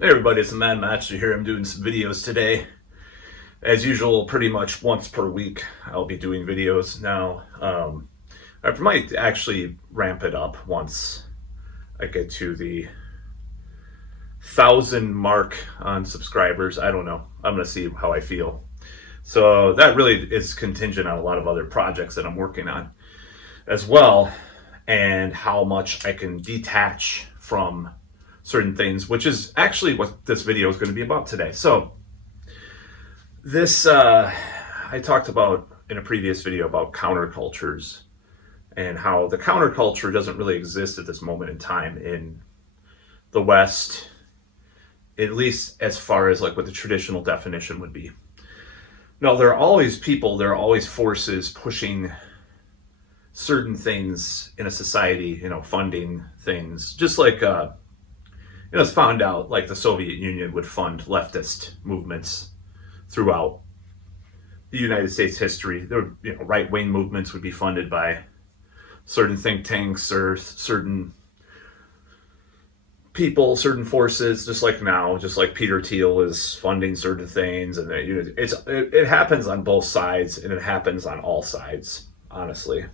Hey everybody, it's the Mad Match. You hear I'm doing some videos today. As usual, pretty much once per week, I'll be doing videos now. I might actually ramp it up once I get to the 1,000 mark on subscribers. I don't know. I'm going to see how I feel. So that really is contingent on a lot of other projects that I'm working on as well, and how much I can detach from certain things, which is actually what this video is going to be about today. So this, I talked about in a previous video about countercultures and how the counterculture doesn't really exist at this moment in time in the West, at least as far as like what the traditional definition would be. No, there are always people, there are always forces pushing certain things in a society, funding things, just like, it's found out like the Soviet Union would fund leftist movements throughout the United States history. There would, right-wing movements would be funded by certain think tanks or certain people, certain forces, just like now, just like Peter Thiel is funding certain things, and it happens on both sides, and it happens on all sides, honestly.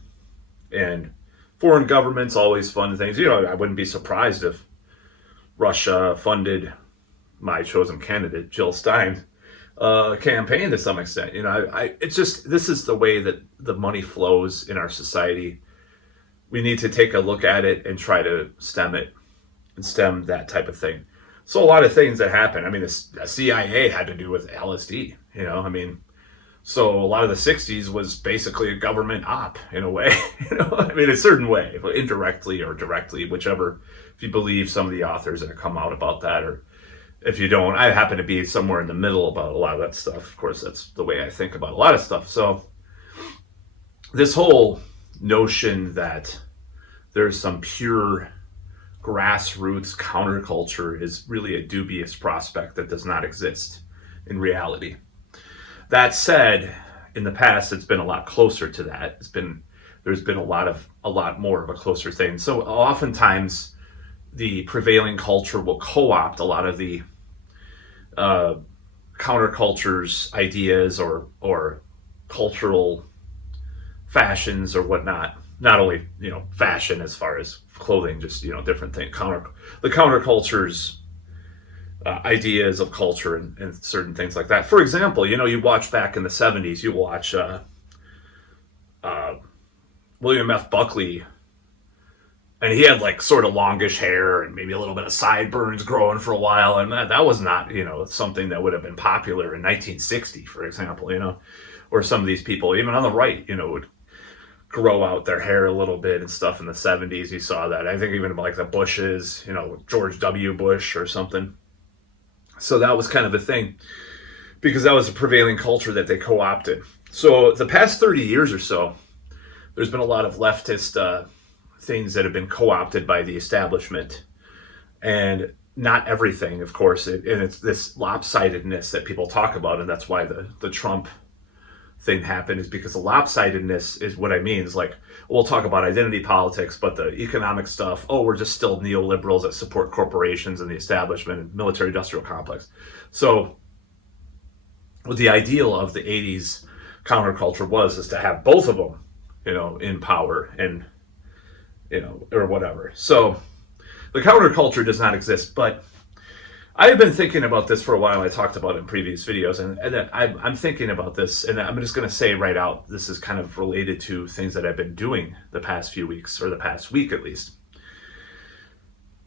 And foreign governments always fund things. I wouldn't be surprised if Russia funded my chosen candidate, Jill Stein, campaign to some extent. It's just, this is the way that the money flows in our society. We need to take a look at it and try to stem it and stem that type of thing. So a lot of things that happen. The CIA had to do with LSD, so a lot of the 60s was basically a government op in a way, a certain way, indirectly or directly, whichever, if you believe some of the authors that have come out about that, or if you don't. I happen to be somewhere in the middle about a lot of that stuff. Of course, that's the way I think about a lot of stuff. So this whole notion that there's some pure grassroots counterculture is really a dubious prospect that does not exist in reality. That said, in the past, it's been a lot closer to that. There's been a lot more of a closer thing. So oftentimes, the prevailing culture will co-opt a lot of the counterculture's ideas or cultural fashions or whatnot. Not only fashion as far as clothing, just different things. The counterculture's ideas of culture and certain things like that. For example, you watch back in the 70s, you watch William F. Buckley, and he had like sort of longish hair and maybe a little bit of sideburns growing for a while, and that was not something that would have been popular in 1960, for example, or some of these people even on the right would grow out their hair a little bit and stuff. In the 70s, you saw that. I think even like the Bushes, George W. Bush or something. So that was kind of a thing, because that was a prevailing culture that they co-opted. So the past 30 years or so, there's been a lot of leftist things that have been co-opted by the establishment. And not everything, of course, and it's this lopsidedness that people talk about, and that's why the Trump thing happened, is because the lopsidedness is what I mean is like, we'll talk about identity politics, but the economic stuff, we're just still neoliberals that support corporations and the establishment and military industrial complex. So what the ideal of the 80s counterculture is to have both of them, in power and, or whatever. So the counterculture does not exist, but I've been thinking about this for a while. I talked about it in previous videos, and I'm thinking about this, and I'm just going to say right out, this is kind of related to things that I've been doing the past few weeks, or the past week at least.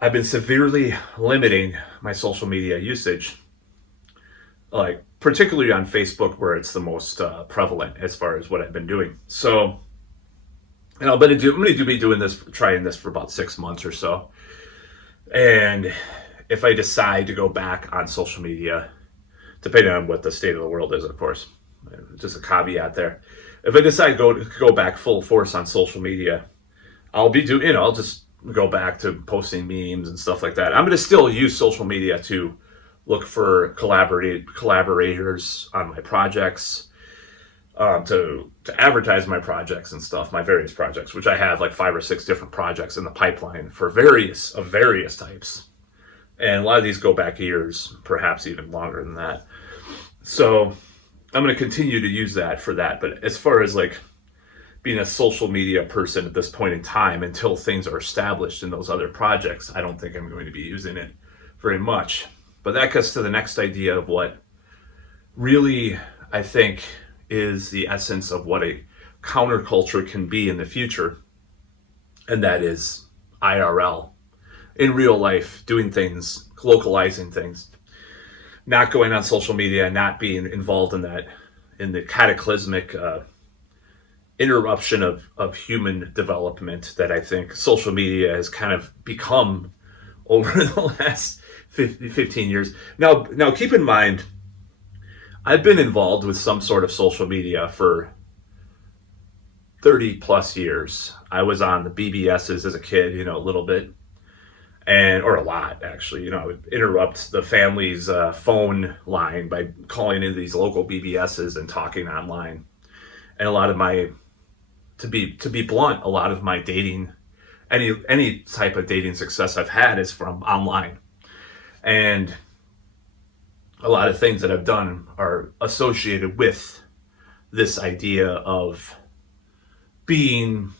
I've been severely limiting my social media usage, like particularly on Facebook, where it's the most prevalent as far as what I've been doing. So, and I'm going to be doing this, trying this for about 6 months or so, and if I decide to go back on social media, depending on what the state of the world is, of course, just a caveat there. If I decide to go back full force on social media, I'll just go back to posting memes and stuff like that. I'm going to still use social media to look for collaborators on my projects, to advertise my projects and stuff, my various projects, which I have like 5 or 6 different projects in the pipeline for various types. And a lot of these go back years, perhaps even longer than that. So I'm going to continue to use that for that. But as far as like being a social media person at this point in time, until things are established in those other projects, I don't think I'm going to be using it very much. But that gets to the next idea of what really I think is the essence of what a counterculture can be in the future. And that is IRL, in real life, doing things, localizing things, not going on social media, not being involved in that, in the cataclysmic interruption of human development that I think social media has kind of become over the last 15 years. Now keep in mind, I've been involved with some sort of social media for 30 plus years. I was on the BBSs as a kid, a little bit, or a lot actually. I would interrupt the family's phone line by calling into these local BBSs and talking online. And a lot of my, to be blunt, a lot of my dating, any type of dating success I've had is from online. And a lot of things that I've done are associated with this idea of being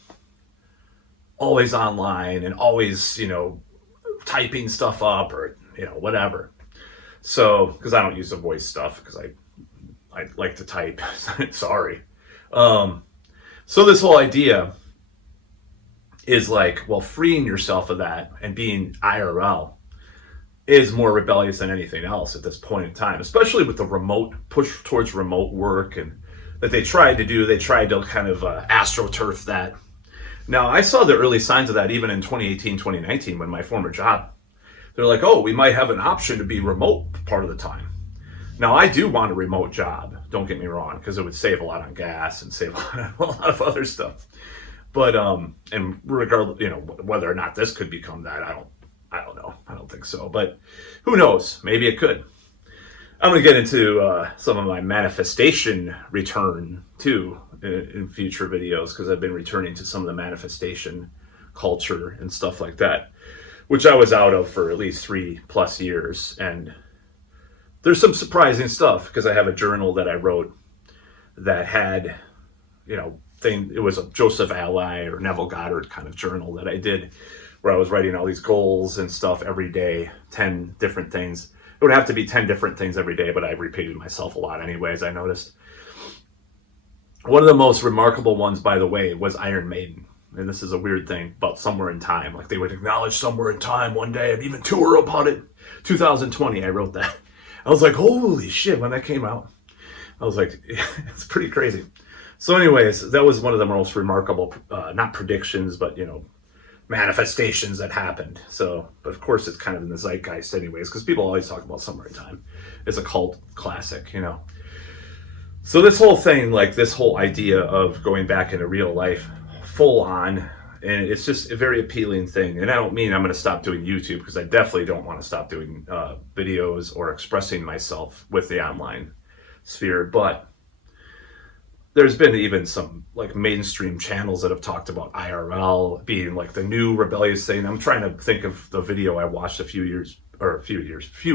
always online and always, typing stuff up or, whatever. So, because I don't use the voice stuff because I like to type. Sorry. So this whole idea is like, well, freeing yourself of that and being IRL is more rebellious than anything else at this point in time, especially with the remote push towards remote work and that they tried to do. They tried to kind of astroturf that. Now, I saw the early signs of that even in 2018, 2019, when my former job, they're like, oh, we might have an option to be remote part of the time. Now, I do want a remote job, don't get me wrong, because it would save a lot on gas and save a lot of other stuff. But, and regardless, whether or not this could become that, I don't know. I don't think so, but who knows? Maybe it could. I'm going to get into some of my manifestation return too in future videos, because I've been returning to some of the manifestation culture and stuff like that, which I was out of for at least 3+ years. And there's some surprising stuff, because I have a journal that I wrote that had, it was a Joseph Ally or Neville Goddard kind of journal that I did, where I was writing all these goals and stuff every day, 10 different things. It would have to be 10 different things every day, but I repeated myself a lot anyways, I noticed. One of the most remarkable ones, by the way, was Iron Maiden. And this is a weird thing about Somewhere in Time. Like, they would acknowledge Somewhere in Time one day and even tour about it. 2020, I wrote that. I was like, holy shit, when that came out. I was like, it's pretty crazy. So anyways, that was one of the most remarkable, not predictions, but, manifestations that happened. So, but of course, it's kind of in the zeitgeist anyways, because people always talk about Somewhere in Time. It's a cult classic, So this whole thing, like this whole idea of going back into real life full on, and it's just a very appealing thing. And I don't mean I'm going to stop doing YouTube, because I definitely don't want to stop doing videos or expressing myself with the online sphere. But there's been even some like mainstream channels that have talked about IRL being like the new rebellious thing. I'm trying to think of the video I watched a few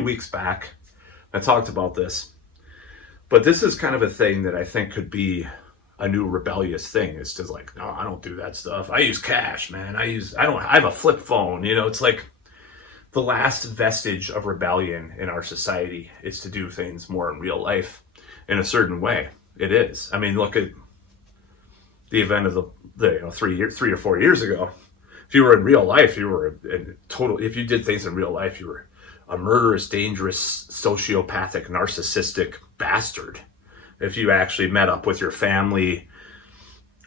weeks back. I talked about this. But this is kind of a thing that I think could be a new rebellious thing. It's just like, no, I don't do that stuff. I use cash, man. I have a flip phone. It's like the last vestige of rebellion in our society is to do things more in real life in a certain way. It is. I mean, look at the event of the 3 or 4 years ago. If you were in real life, you were if you did things in real life, you were a murderous, dangerous, sociopathic, narcissistic bastard. If you actually met up with your family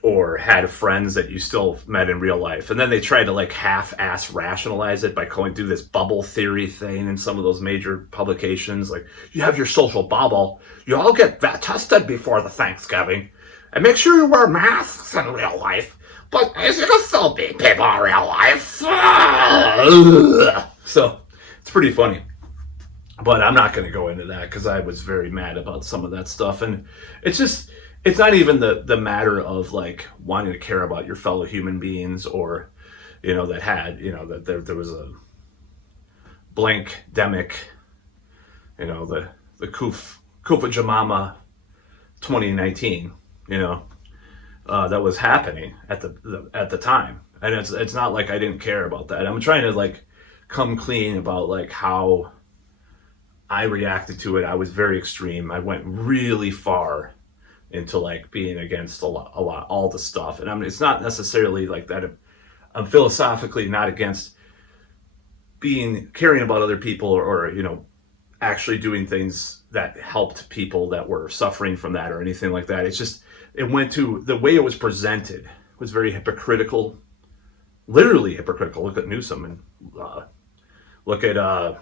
or had friends that you still met in real life. And then they tried to like half-ass rationalize it by going through this bubble theory thing in some of those major publications. Like, you have your social bubble, you all get tested before the Thanksgiving, and make sure you wear masks in real life, but you can still beat people in real life. So, it's pretty funny. But I'm not going to go into that, because I was very mad about some of that stuff. And it's not even the matter of like wanting to care about your fellow human beings, or, that had, that there was blank demic, the Kufa Jamama 2019, that was happening at the time. And it's not like I didn't care about that. I'm trying to like come clean about like how I reacted to it. I was very extreme. I went really far into like being against all the stuff. And it's not necessarily like that. I'm philosophically not against caring about other people or actually doing things that helped people that were suffering from that or anything like that. It's just, it went to the way it was presented was very hypocritical, literally hypocritical. Look at Newsom and look at a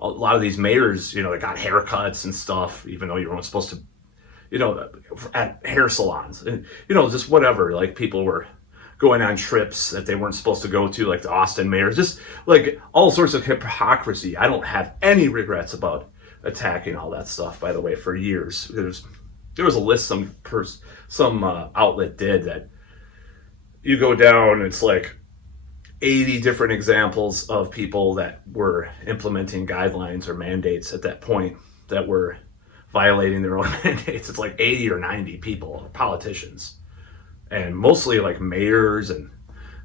lot of these mayors, that got haircuts and stuff, even though you weren't supposed to, at hair salons and, just whatever, like people were going on trips that they weren't supposed to go to, like the Austin mayor, just like all sorts of hypocrisy. I don't have any regrets about attacking all that stuff, by the way, for years. There was a list some outlet did that you go down, it's like 80 different examples of people that were implementing guidelines or mandates at that point that were violating their own mandates. It's like 80 or 90 people, politicians, and mostly like mayors and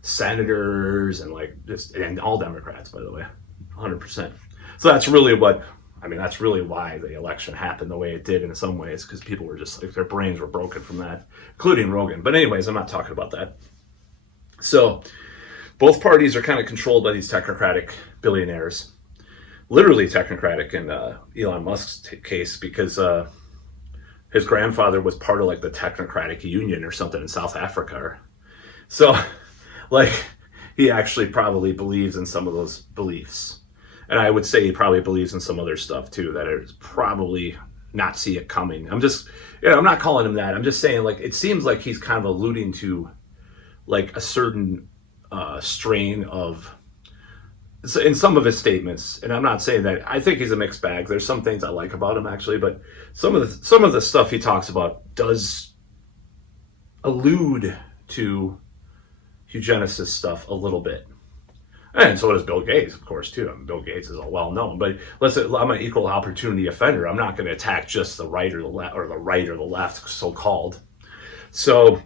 senators and and all Democrats, by the way, 100%. So that's really that's really why the election happened the way it did in some ways, because people were just like, their brains were broken from that, including Rogan. But anyways, I'm not talking about that. So both parties are kind of controlled by these technocratic billionaires, literally technocratic in Elon Musk's case, because his grandfather was part of like the technocratic union or something in South Africa. So like he actually probably believes in some of those beliefs. And I would say he probably believes in some other stuff too, that is probably not see it coming. I'm not calling him that. I'm just saying, like, it seems like he's kind of alluding to like a certain strain of, in some of his statements, and I'm not saying that, I think he's a mixed bag. There's some things I like about him actually, but some of the stuff he talks about does allude to eugenicist stuff a little bit. And so does Bill Gates, of course, too. I mean, Bill Gates is well known, but I'm an equal opportunity offender. I'm not going to attack just the right or the left, or the right or the left, so-called. So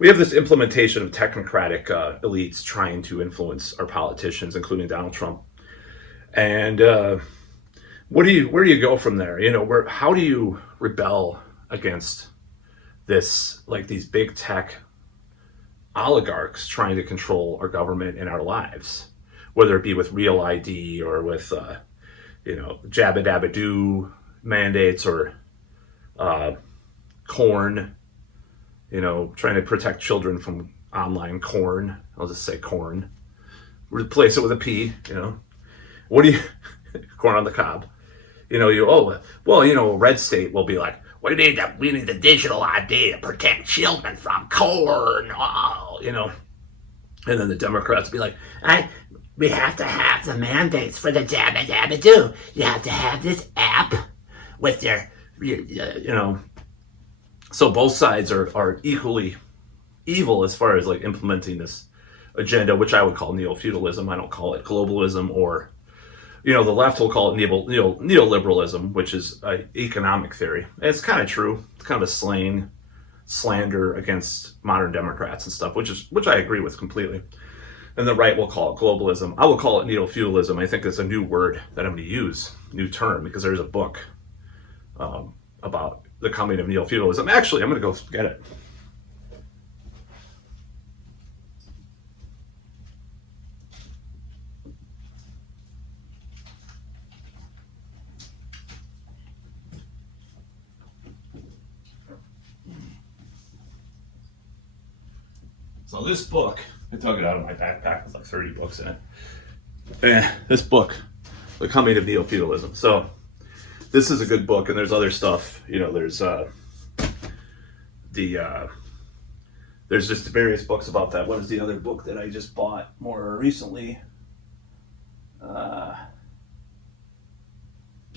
we have this implementation of technocratic elites trying to influence our politicians, including Donald Trump. And where do you go from there? How do you rebel against this, like these big tech oligarchs trying to control our government and our lives, whether it be with Real ID or with, Jabba Dabba Doo mandates or corn, trying to protect children from online corn. I'll just say corn. Replace it with a P, What do you, corn on the cob. Red state will be like, we need the digital ID to protect children from corn, And then the Democrats be like, we have to have the mandates for the Jabba Dabba Doo. You have to have this app with So both sides are equally evil as far as like implementing this agenda, which I would call neo-feudalism. I don't call it globalism, or the left will call it neoliberalism, which is economic theory. And it's kind of true. It's kind of a slander against modern Democrats and stuff, which I agree with completely. And the right will call it globalism. I will call it neo-feudalism. I think it's a new word that I'm going to use, new term, because there's a book about the coming of neo-feudalism. Actually, I'm going to go get it. So this book, I took it out of my backpack with like 30 books in it. This book, The Coming of Neo-Feudalism. So this is a good book, and there's other stuff. There's there's just various books about that. What is the other book that I just bought more recently?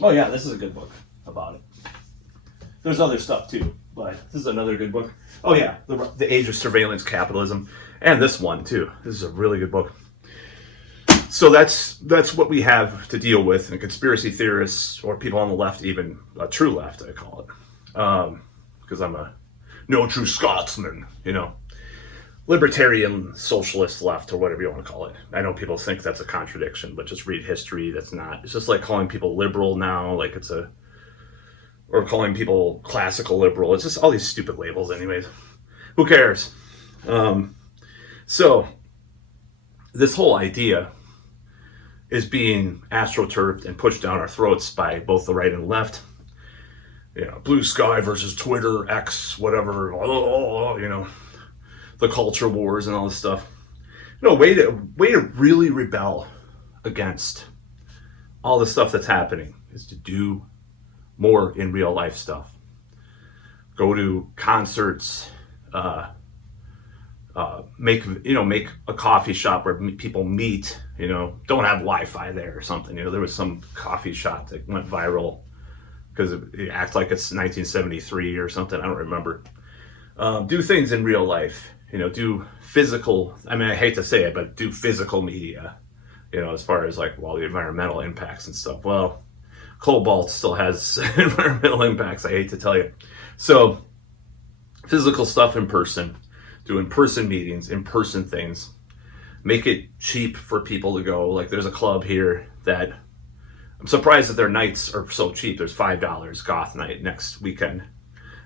This is a good book about it. There's other stuff too, but this is another good book. Oh yeah, The Age of Surveillance Capitalism, and this one too. This is a really good book. So that's what we have to deal with, and conspiracy theorists or people on the left, even a true left, I call it, because I'm a no true Scotsman, libertarian socialist left, or whatever you want to call it. I know people think that's a contradiction, but just read history. That's not. It's just like calling people liberal now, like or calling people classical liberal. It's just all these stupid labels, anyways. Who cares? So this whole idea is being astroturfed and pushed down our throats by both the right and the left. Blue sky versus Twitter, X, whatever, the culture wars and all this stuff. Way to really rebel against all the stuff that's happening is to do more in real life stuff. Go to concerts, make a coffee shop where people meet. Don't have Wi-Fi there or something. There was some coffee shop that went viral because it acts like it's 1973 or something. I don't remember. Do things in real life. Do physical. I mean, I hate to say it, but do physical media. As far as the environmental impacts and stuff. Well, cobalt still has environmental impacts. I hate to tell you. So, physical stuff in person. Do in-person meetings, in-person things. Make it cheap for people to go. Like there's a club here that I'm surprised that their nights are so cheap. There's $5 goth night next weekend.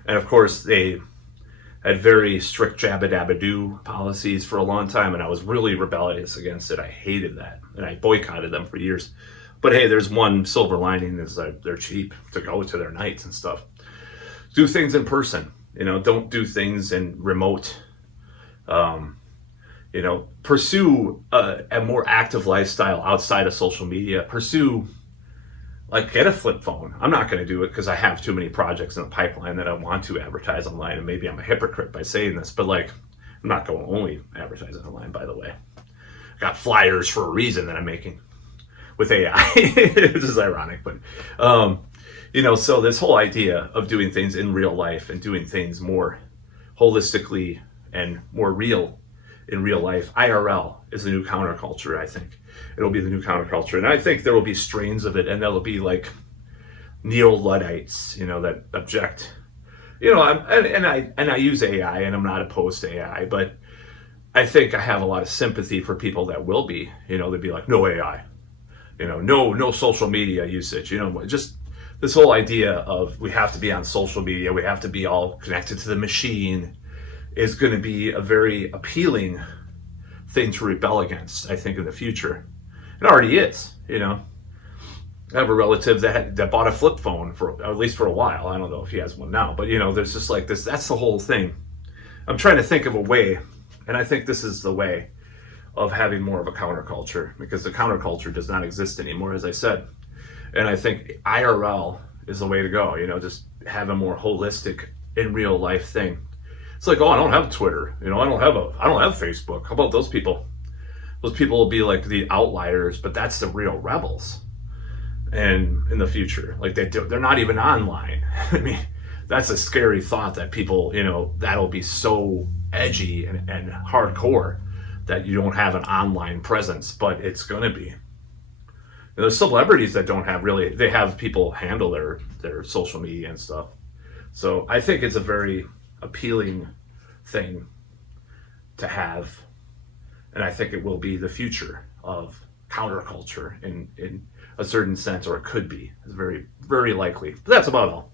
And of course they had very strict jabba-dabba-doo policies for a long time, and I was really rebellious against it. I hated that, and I boycotted them for years. But hey, there's one silver lining is that they're cheap to go to their nights and stuff. Do things in person. Don't do things in remote. Pursue a more active lifestyle outside of social media. Pursue, get a flip phone. I'm not going to do it because I have too many projects in the pipeline that I want to advertise online, and maybe I'm a hypocrite by saying this, but I'm not going to only advertise online, by the way. I got flyers for a reason that I'm making with AI, which is ironic, but, so this whole idea of doing things in real life and doing things more holistically and more real in real life. IRL is the new counterculture, I think. It'll be the new counterculture. And I think there will be strains of it, and there'll be neo-Luddites, that object. I use AI, and I'm not opposed to AI, but I think I have a lot of sympathy for people that will be, they'd be like, no AI, no social media usage, just this whole idea of we have to be on social media, we have to be all connected to the machine, is going to be a very appealing thing to rebel against, I think, in the future. It already is, I have a relative that bought a flip phone for at least for a while. I don't know if he has one now, but there's just this. That's the whole thing. I'm trying to think of a way, and I think this is the way of having more of a counterculture, because the counterculture does not exist anymore, as I said. And I think IRL is the way to go. Just have a more holistic, in real life thing. It's I don't have Twitter. I don't have Facebook. How about those people? Those people will be the outliers, but that's the real rebels. And in the future, they're not even online. I mean, that's a scary thought that people, that'll be so edgy and hardcore that you don't have an online presence, but it's going to be. There's celebrities that don't have they have people handle their social media and stuff. So I think it's a very appealing thing to have, and I think it will be the future of counterculture in a certain sense, or it could be. It's very, very likely. But that's about all.